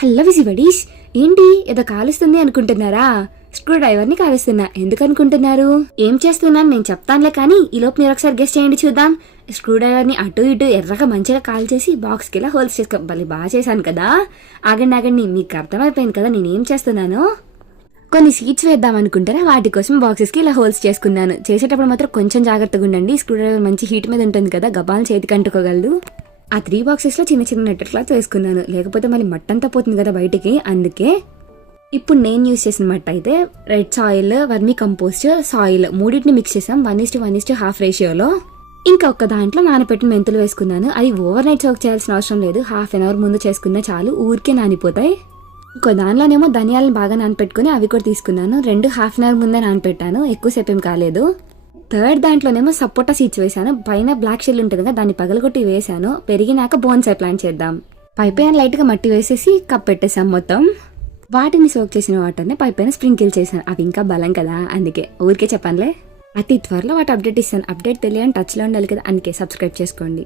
Hello విజిబడీస్, ఏంటి ఏదో కాలుస్తుంది అనుకుంటున్నారా? స్క్రూ డ్రైవర్ని కాలుస్తున్నా. ఎందుకు అనుకుంటున్నారు? ఏం చేస్తున్నాను నేను చెప్తానులే, కానీ ఈలోపు మీరు ఒకసారి గెస్ట్ చేయండి చూద్దాం. స్క్రూ డ్రైవర్ని అటు ఇటు ఎర్రగా మంచిగా కాల్ చేసి బాక్స్కి ఇలా హోల్స్ చేసుకో. బాగా చేశాను కదా. ఆగండి, మీకు అర్థమైపోయింది కదా నేను ఏం చేస్తున్నాను. కొన్ని సీట్స్ వేద్దాం అనుకుంటారా, వాటి కోసం బాక్సెస్కి ఇలా హోల్స్ చేసుకున్నాను. చేసేటప్పుడు మాత్రం కొంచెం జాగ్రత్తగా ఉండండి. స్క్రూ డ్రైవర్ మంచి హీట్ మీద ఉంటుంది కదా, గబాలను చేతికి అంటుకోగలదు. ఆ 3 బాక్సెస్లో చిన్న చిన్న నెట్టర్ క్లాత్ వేసుకున్నాను, లేకపోతే మళ్ళీ మట్టంతా పోతుంది కదా బయటికి. అందుకే ఇప్పుడు నేను యూజ్ చేసిన మట్ట అయితే red soil, vermi compost, soil మూడింటిని మిక్స్ చేసాం 1:1:1 రేషియోలో. ఇంకా ఒక్క దాంట్లో నానపెట్టిన మెంతులు వేసుకున్నాను. అవి ఓవర్ నైట్ సోక్ చేయాల్సిన అవసరం లేదు, హాఫ్ అన్ అవర్ ముందు చేసుకున్నా చాలు, ఊరికే నానిపోతాయి. ఇంకో దానిలోనేమో ధనియాలను బాగా నానపెట్టుకుని అవి కూడా తీసుకున్నాను. 2 హాఫ్ అన్ అవర్ ముందే నానపెట్టాను, ఎక్కువసేపు ఏం కాలేదు. థర్డ్ దాంట్లోనేమో సపోటా సీడ్స్ వేసాను. పైన బ్లాక్ షెల్ ఉంటుంది కదా, దాన్ని పగలగొట్టి వేసాను. పెరిగినాక బోన్సాయ్ ప్లాంట్ చేద్దాం. పైపైన లైట్గా మట్టి వేసేసి కప్ పెట్టేసాం మొత్తం. వాటిని సోక్ చేసిన వాటర్ని పైపైన స్ప్రింకిల్ చేశాను. అవి ఇంకా బలం కదా, అందుకే ఊరికే చెప్పానులే. అతి త్వరలో వాటి అప్డేట్ ఇస్తాను. అప్డేట్ తెలియని టచ్లో ఉండాలి కదా, అందుకే సబ్స్క్రైబ్ చేసుకోండి.